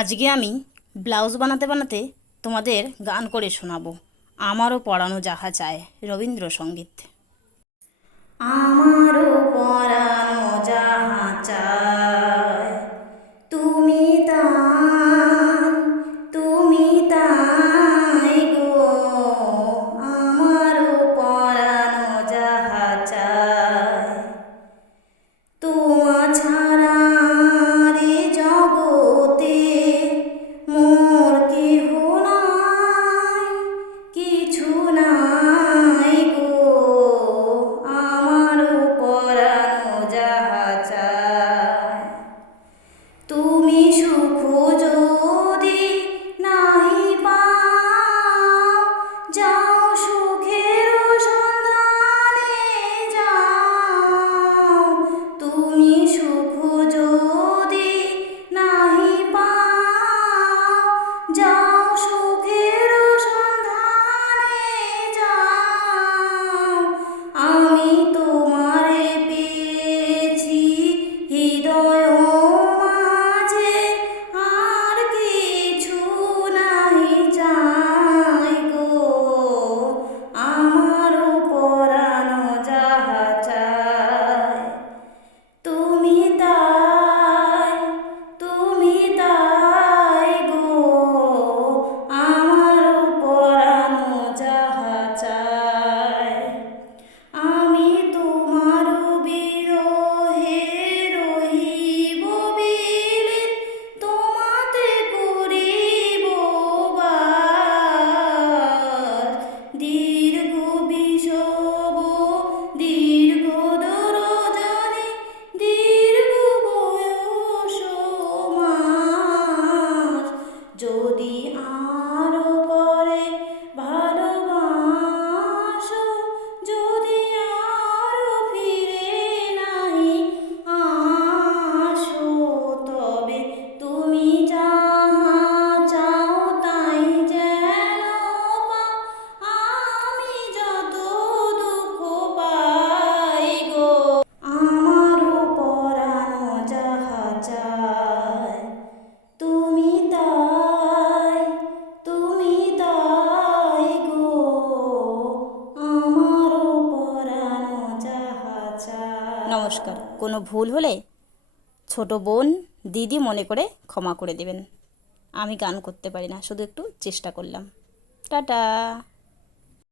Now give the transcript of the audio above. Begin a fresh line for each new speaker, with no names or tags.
আজকে আমি ব্লাউজ বানাতে বানাতে তোমাদের গান করে শোনাবো। আমারও পড়ানো যাহা চায় রবীন্দ্রসঙ্গীত। আমারও পড়া নমস্কার। কোনো ভুল হলে ছোট বোন, দিদি মনে করে ক্ষমা করে দেবেন। আমি গান করতে পারি না, শুধু একটু চেষ্টা করলাম। টাটা।